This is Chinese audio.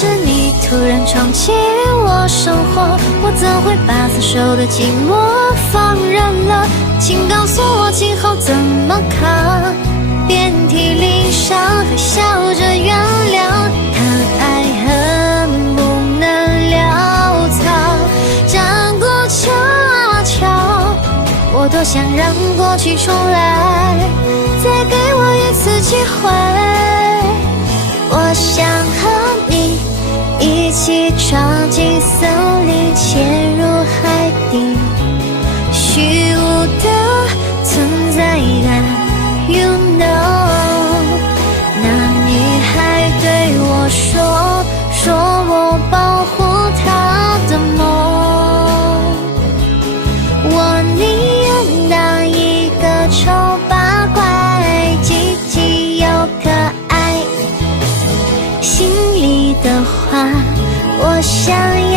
是你突然闯进我生活，我怎会把所受的寂寞放任了？请告诉我今后怎么扛，遍体鳞伤还笑着原谅，谈爱恨不能潦草，战过恰巧，我多想让过去重来，再给我一次机会。我想和你一起闯进森林，潜入海底，虚无的存在感 You know。 那女孩对我说我保护她的梦，我宁愿当一个丑八怪，积极又可爱，心里的话我想要